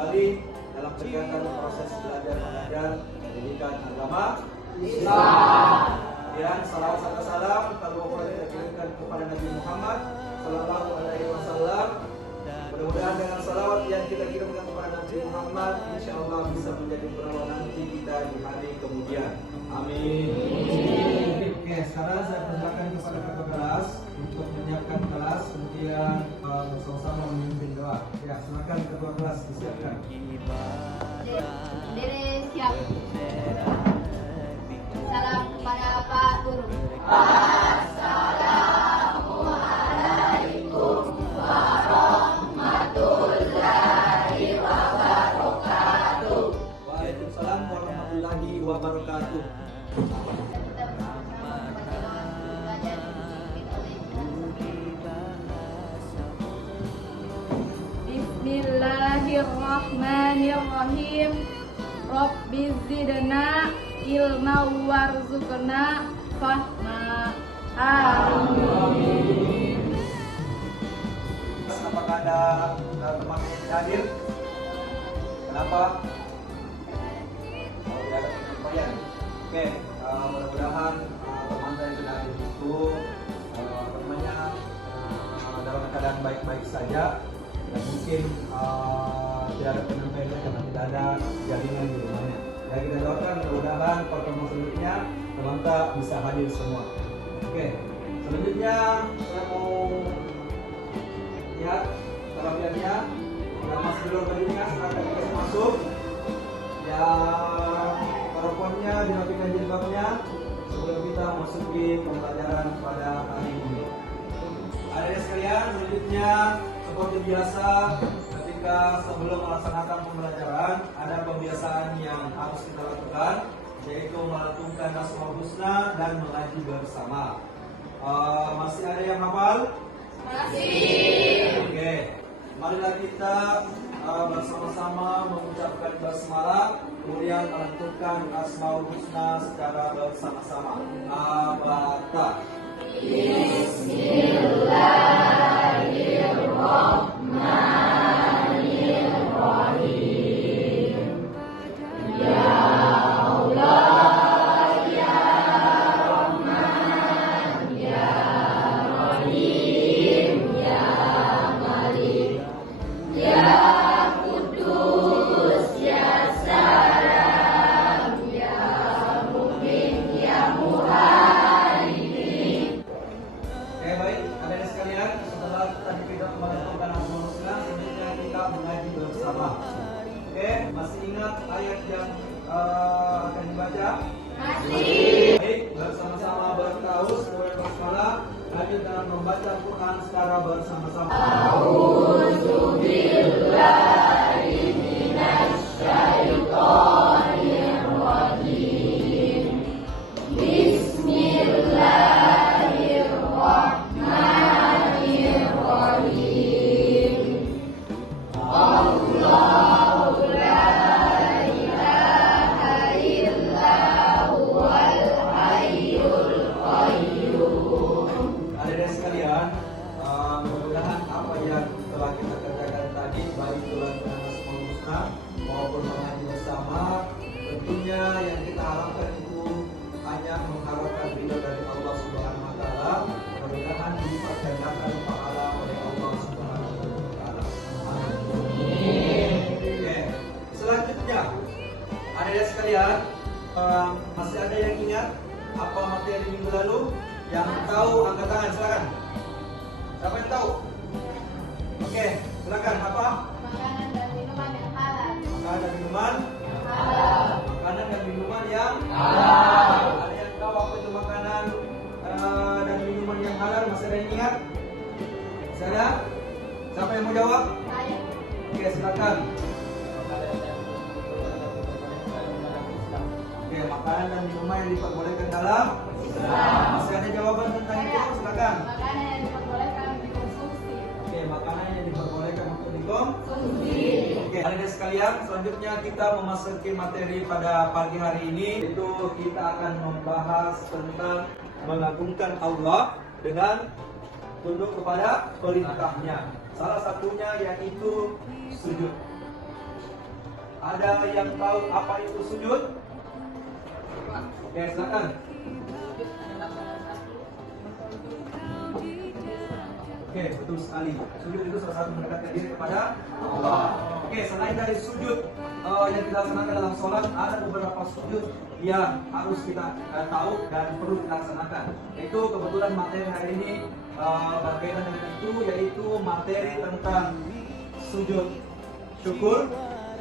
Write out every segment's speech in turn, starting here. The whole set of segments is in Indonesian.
kembali dalam kegiatan proses belajar mengajar pendidikan agama Islam. Dan salawat serta salam kita kirimkan kepada Nabi Muhammad Sallallahu Alaihi Wasallam. Mudah-mudahan dengan salawat yang kita kirimkan kepada Nabi Muhammad, insya Allah bisa menjadi penolong nanti kita di hari kemudian. Amin. Oke, sekarang saya persilakan kepada kakak kelas untuk menyiapkan kelas, kemudian bersama-sama memimpin doa. Ya, silakan ketua kelas disiapkan. Dede siap. Salam kepada Pak Guru. Assalamualaikum warahmatullahi wabarakatuh. Waalaikumsalam warahmatullahi wabarakatuh. Bismillahirrahmanirrahim. Rabbi zidna ilma warzuqna fahma. Amin. Apakah ada teman yang hadir? Kenapa? Oh, tidak ada penyampaian. Oke, mudah-mudahan teman saya sudah hadir itu dalam keadaan baik-baik saja. Dan mungkin tidak ada penyampaian karena tidak ada jaringan di rumahnya. Ya, kita doakan mudah-mudahan pertemuan selanjutnya teman-teman bisa hadir semua. Oke, selanjutnya saya mau lihat terapiannya. Yang masih belum bajunya silakan dikasih masuk. Yang teleponnya dirapikan jilbabnya sebelum kita masuki pembelajaran pada hari ini. Adik-adik sekalian, selanjutnya seperti biasa ketika sebelum melaksanakan pembelajaran ada pembiasaan yang harus kita lakukan, yaitu melantunkan Asmaul Husna dan mengaji bersama. Masih ada yang hafal? Masih. Oke, marilah kita bersama-sama mengucapkan basmalah, kemudian melantunkan Asmaul Husna secara bersama-sama. Abata. Bismillahirrahmanirrahim. Ya Allah, ya Rahman, ya Rahim, ya Malik, ya Kudus, ya Salam, ya Mu'min, ya Muhaimin. Oke, baik, adik-adik sekalian, setelah tadi kita melantunkan Asmaul Husna, selanjutnya kita mengaji bersama. Oke, masih ingat ayat yang akan dibaca? Masih. Baik, bersama-sama bertaus, kemudian basmalah, lanjut dengan membaca Quran secara bersama-sama. A'udzubillahi minasyaitonirrajim. Bismillahirrahmanirrahim. Allahu la ilaha illa huwal hayyul qayyum. Adik-adik sekalian, mudah-mudahan apa yang telah kita kerjakan tadi, baik itu lantunan Asmaul Husna maupun mengaji bersama, tentunya yang kita harapkan itu hanya mengharapkan ridho dari Allah Subhanahu wa taala. Mudah-mudahan dilipat gandakan pahala oleh Allah Subhanahu wa taala. Amin. Oke. Selanjutnya, adik-adik sekalian, masih ada yang ingat apa materi minggu lalu? Yang tahu angkat tangan, silakan. Siapa yang tahu? Oke, silakan. Apa? Makanan dan minuman yang halal. Makanan dan minuman Halal. makanan dan minuman yang halal. Ada yang tahu apa itu makanan dan minuman yang halal? Masih ada yang ingat? Masih ada? Siapa yang mau jawab? Saya. Oke, silakan. Oke, makanan dan minuman yang diperbolehkan dalam Islam. Masih ada jawaban tentang itu? Silakan. Makanan yang diperbolehkan dikonsumsi. Oke, makanan yang diperbolehkan untuk dikonsumsi. Konsumsi. Oke, adik-adik sekalian, selanjutnya kita memasuki materi pada pagi hari ini, yaitu kita akan membahas tentang mengagungkan Allah dengan tunduk kepada perintahnya. Salah satunya yaitu sujud. Ada yang tahu apa itu sujud? Oke, silakan. Oke, betul sekali. Sujud itu salah satu mendekatkan diri kepada Allah. Oke, selain dari sujud yang dilaksanakan dalam sholat, ada beberapa sujud yang harus kita tahu dan perlu dilaksanakan. Itu kebetulan materi hari ini berkaitan dengan itu, yaitu materi tentang sujud syukur,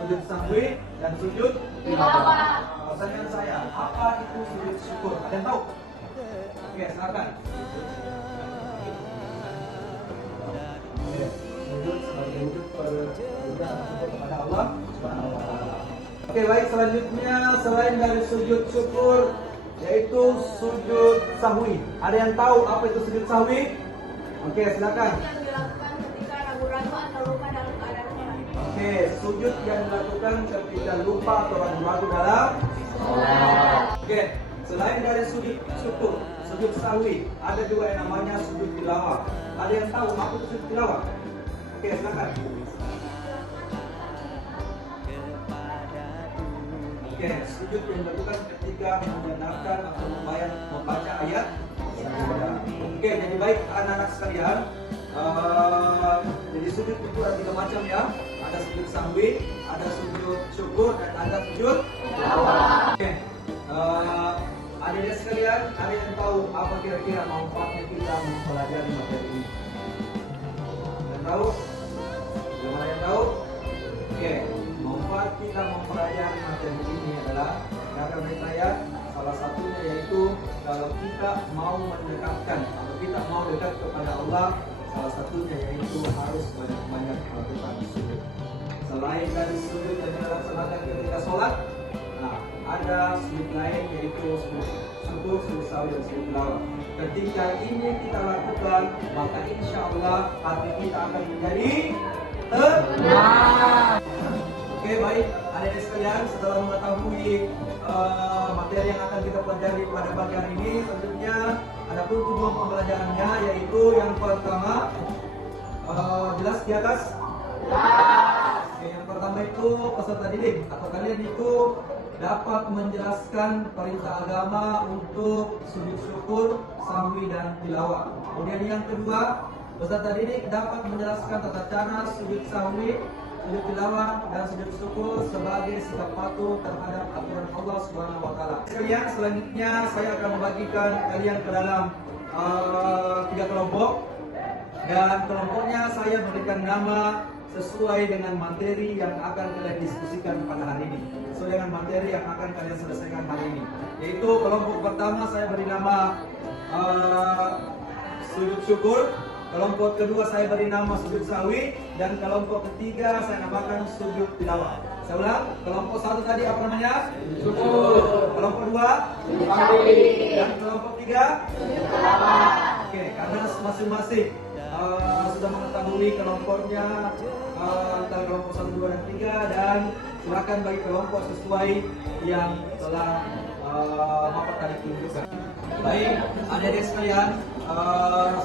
sujud sahwi, dan sujud tilawah. Pertanyaan saya, apa itu sujud syukur? Ada yang tahu? Oke, silakan. Sujud sebagai wujud perbuatan syukur kepada Allah Subhanahu wa Ta'ala. Oke, baik, selanjutnya selain dari sujud syukur, yaitu sujud sahwi. Ada yang tahu apa itu sujud sahwi? Oke, silakan. Yang dilakukan ketika ragu-ragu atau lupa dalam keadaan sholat. Oke, sujud yang dilakukan ketika lupa atau ragu-ragu dalam sholat. Oke, selain dari sujud syukur, sujud sahwi, ada juga yang namanya sujud tilawah. Ada yang tahu apa itu sujud tilawah? Oke, silakan. Oke, sujud yang dilakukan ketika mendengarkan atau membaca ayat. Oke, jadi baik anak-anak sekalian. Jadi sujud itu ada 3 macam ya. Ada sujud sahwi, ada sujud syukur, dan ada sujud tilawah. Oke, adik-adik sekalian, ada yang tahu apa kira-kira manfaatnya kita mempelajari materi ini? Yang tahu? Belum ada yang tahu? Oke, manfaat kita mempelajari materi ini adalah karena bertanya salah satunya yaitu kalau kita mau mendekatkan atau kita mau dekat kepada Allah, salah satunya yaitu harus banyak-banyak melakukan sujud. Selain dari sujud yang dilaksanakan ketika sholat, nah ada sujud lain yaitu sujud syukur, sujud sahwi, dan sujud tilawah. Ketika ini kita lakukan, maka insya Allah hati kita akan menjadi tenang. Oke, baik, adik-adik sekalian, setelah mengetahui materi yang akan kita pelajari pada pagi hari ini, selanjutnya ada pun tujuan pembelajarannya, yaitu yang pertama, jelas di atas? Oke, yang pertama itu peserta didik atau kalian itu dapat menjelaskan perintah agama untuk sujud syukur, sahwi, dan tilawah. Kemudian yang kedua, peserta didik dapat menjelaskan tata cara sujud sahwi, sujud tilawah, dan sujud syukur sebagai sikap patuh terhadap aturan Allah Subhanahu wa Ta'ala. Sekalian, selanjutnya saya akan membagikan kalian ke dalam 3 kelompok, dan kelompoknya saya berikan nama sesuai dengan materi yang akan kalian diskusikan pada hari ini, sesuai dengan materi yang akan kalian selesaikan hari ini. Yaitu kelompok pertama saya beri nama sujud syukur, kelompok kedua saya beri nama sujud sahwi, dan kelompok ketiga saya namakan sujud tilawah. Saya ulang, kelompok 1 tadi apa namanya? Syukur. Kelompok 2? Sujud sahwi. Dan kelompok 3? Sujud tilawah. Oke, karena masing-masing sudah mengetahui kelompoknya antara kelompok 1, 2, dan 3, dan silakan bagi kelompok sesuai yang telah Bapak tadi tunjukkan. Baik, adik-adik sekalian,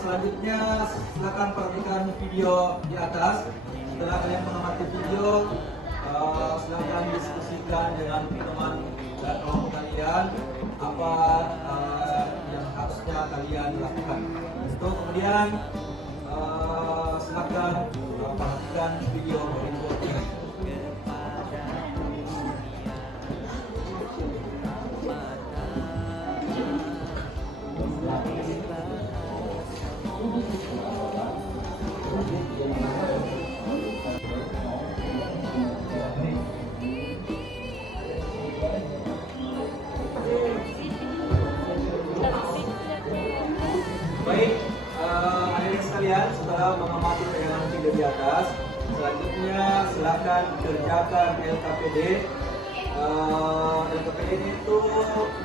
selanjutnya silakan perhatikan video di atas. Setelah kalian mengamati video, silakan diskusikan dengan teman dan kelompok kalian apa yang harusnya kalian lakukan. Itu kemudian silakan perhatikan video berikutnya. Baik, adik-adik sekalian, setelah mengamati tayangan video di atas, selanjutnya silakan kerjakan LKPD. LKPD itu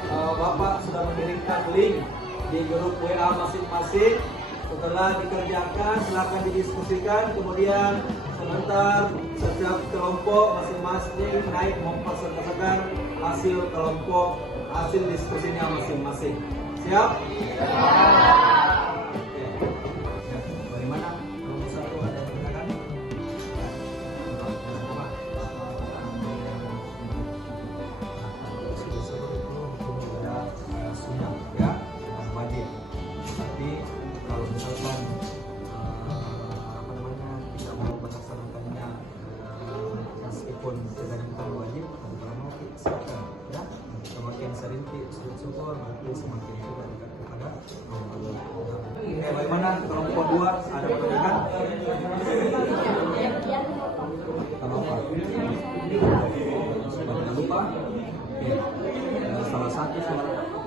Bapak sudah mengirimkan link di grup WA masing-masing. Setelah dikerjakan, silakan didiskusikan. Kemudian sebentar setiap kelompok masing-masing naik mempresentasikan hasil kelompok, hasil diskusinya masing-masing. Siap? Bagaimana? Kelompok 1 ada yang menggunakan? walaupun terkadang kita wajib, kalau mau silakan ya. Semakin sering sujud syukur berarti semakin kita dekat kepada Allah. Bagaimana kelompok 2 ada pertanyaan? Kenapa? Jangan lupa. Oke. Salah satu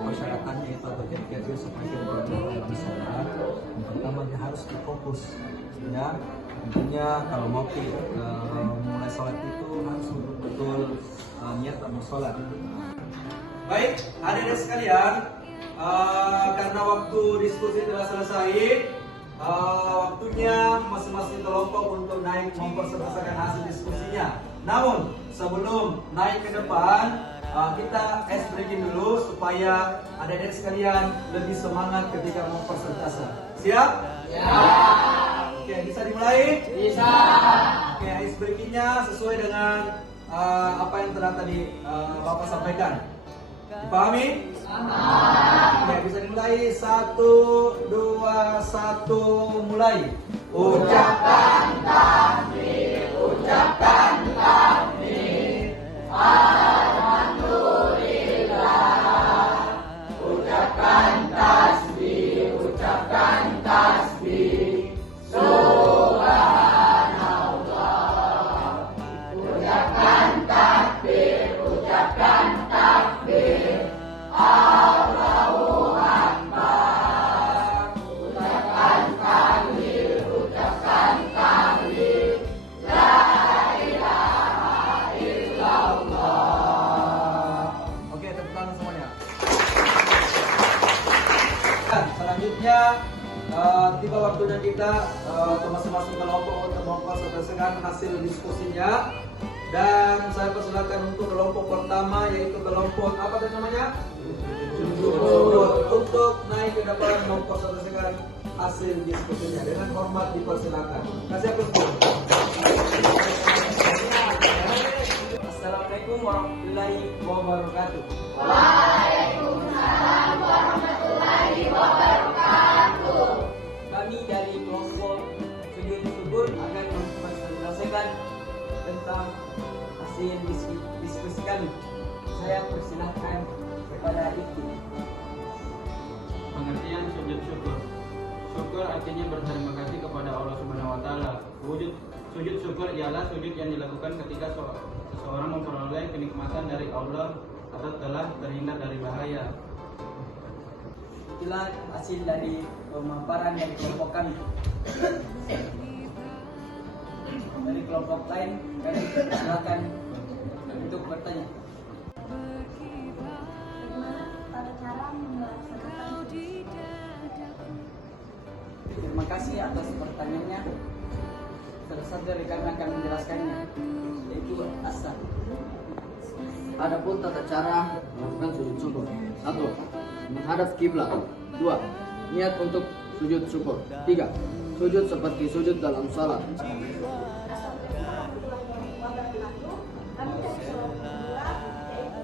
persyaratannya itu atau kriteria supaya kita bisa sholat, yang pertama dia harus difokus ya. Intinya kalau mau mulai sholat itu harus betul-betul niat mau sholat. Baik, adik-adik sekalian, karena waktu diskusi telah selesai, waktunya masing-masing kelompok untuk naik mempersembahkan hasil diskusinya. Namun sebelum naik ke depan, kita breaking dulu supaya adik-adik sekalian lebih semangat ketika mempersentase. Siap? Ya. Oke, bisa dimulai? Bisa. Oke, breakingnya sesuai dengan apa yang telah tadi Bapak sampaikan. Dipahami? Oke, bisa dimulai. 1, 2, 1, mulai. Ucapkan takbir, ucapkan takbir. Alhamdulillah. Ucapkan tasbih, ucapkan tasbih. Subhanallah. Ucapkan takbir, ucapkan takbir. Allahu Akbar. Ucapkan tahlil, ucapkan tahlil. La ilaha illallah. Oke, tepuk tangan semuanya. Selanjutnya tiba waktunya kita masing-masing kelompok untuk mempresentasikan hasil diskusinya. Dan saya persilakan untuk kelompok pertama, yaitu kelompok apa tadi namanya? Untuk naik ke depan mempresentasikan hasil diskusinya. Dengan hormat dipersilakan. Kasih aplaus. Assalamualaikum warahmatullahi wabarakatuh. Waalaikumsalam warahmatullahi wabarakatuh. Kami dari kelompok sujud syukur akan mempresentasikan tentang hasil diskusi kami. Saya persilahkan kepada Ifti. Pengertian sujud syukur. Syukur artinya berterima kasih kepada Allah Subhanahu wa taala. Sujud syukur ialah sujud yang dilakukan ketika seseorang memperoleh kenikmatan dari Allah atau telah terhindar dari bahaya. Inilah hasil dari pemaparan dari kelompok kami. Dari kelompok lain, kami silakan untuk bertanya. Bagaimana tata cara melaksanakan Terima kasih atas pertanyaannya. Salah satu dari kami akan menjelaskannya, yaitu asal. Adapun tata cara melakukan sujud syukur. 1. Menghadap kiblat. 2. Niat untuk sujud syukur. 3. Sujud seperti sujud dalam salat. Assalamualaikum warahmatullahi wabarakatuh. Kami dari kelompok 2 yaitu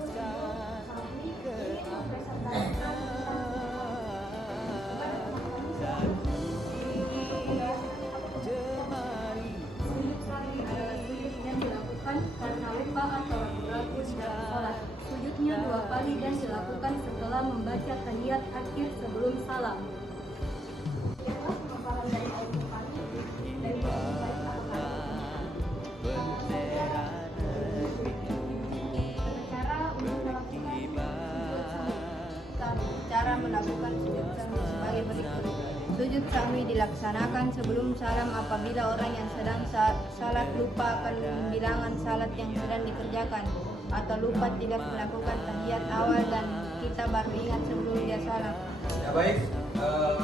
kami ingin mempresentasikan Sujud sawi adalah sujud yang dilakukan karena lupa atau ragu-ragu dalam sholat. Sujudnya 2 kali dan dilakukan setelah membaca tahiyat akhir sebelum salam. itulah pemaparan dari kelompok kami dari kelompok lain Cara melakukan sujud sahwi sebagai berikut. Sujud sahwi dilaksanakan sebelum salam apabila orang yang sedang salat lupa akan bilangan salat yang sedang dikerjakan atau lupa tidak melakukan tahiyat awal dan kita baru ingat sebelum dia salam. Ya baik,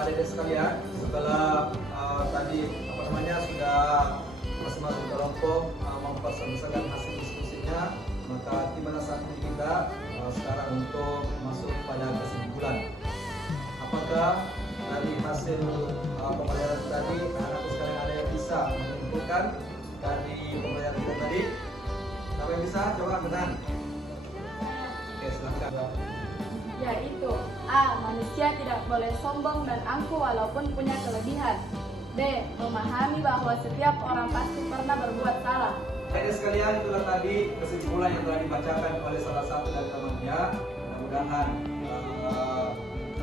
adik-adik sekalian, setelah tadi sudah masing-masing kelompok mempersembahkan hasil diskusinya, maka tiba saatnya kita sekarang untuk masuk pada kesimpulan. Apakah dari hasil pembelajaran tadi, anak-anak sekalian ada yang bisa menyimpulkan dari pembelajaran kita tadi? Siapa yang bisa? Coba angkat tangan. Oke, silakan. Yaitu A. Manusia tidak boleh sombong dan angkuh walaupun punya kelebihan. B. Memahami bahwa setiap orang pasti pernah berbuat salah. Baik sekalian, itulah tadi kesimpulan yang telah dibacakan oleh salah satu dari temannya. Mudah-mudahan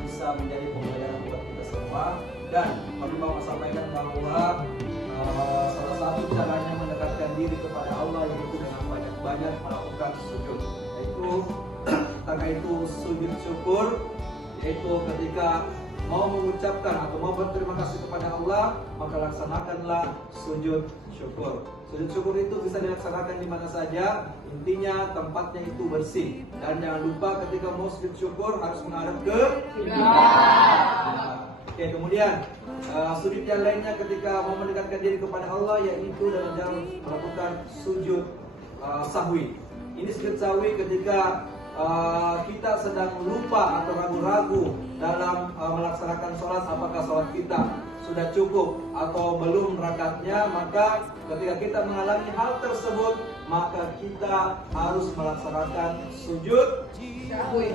bisa menjadi pembelajaran buat kita semua. Dan kami mau sampaikan bahwa salah satu caranya mendekatkan diri kepada Allah yaitu dengan banyak-banyak melakukan sujud. Karena itu sujud syukur, yaitu ketika mau mengucapkan atau mau berterima kasih kepada Allah, maka laksanakanlah sujud syukur. Sujud syukur itu bisa dilaksanakan di mana saja, intinya tempatnya itu bersih. Dan jangan lupa ketika mau sujud syukur harus menghadap ke kiblat. Oke, kemudian sujud yang lainnya ketika mau mendekatkan diri kepada Allah yaitu dengan cara melakukan sujud sahwi. Ini sujud sahwi ketika kita sedang lupa atau ragu-ragu dalam melaksanakan sholat, apakah sholat kita sudah cukup atau belum rakatnya, maka ketika kita mengalami hal tersebut maka kita harus melaksanakan sujud sahwi.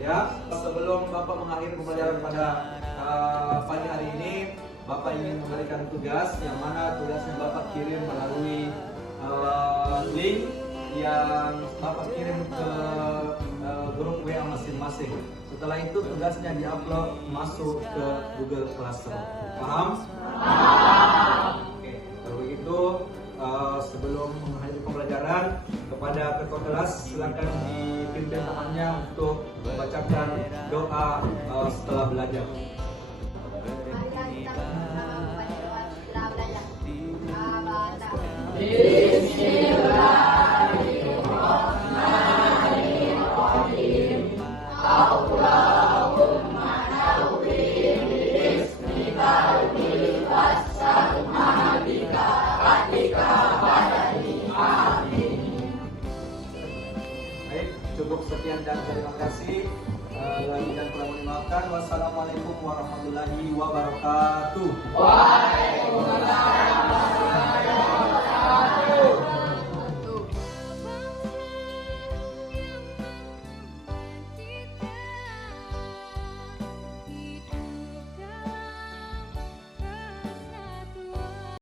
Ya, sebelum Bapak mengakhiri pembelajaran pada pagi hari ini, Bapak ingin memberikan tugas yang mana tugasnya Bapak kirim melalui link yang Bapak kirim ke grup WA masing-masing. Setelah itu tugasnya diupload masuk ke Google Classroom. Paham? Oke. Kalau begitu sebelum mengakhiri pembelajaran, kepada ketua kelas silakan dipimpin tangannya untuk membacakan doa setelah belajar. Marilah kita bersama membaca doa setelah belajar. Baik, cukup sekian dan terima kasih. Lagi dan kurang dimaafkan. Wassalamualaikum warahmatullahi wabarakatuh. Waalaikumsalam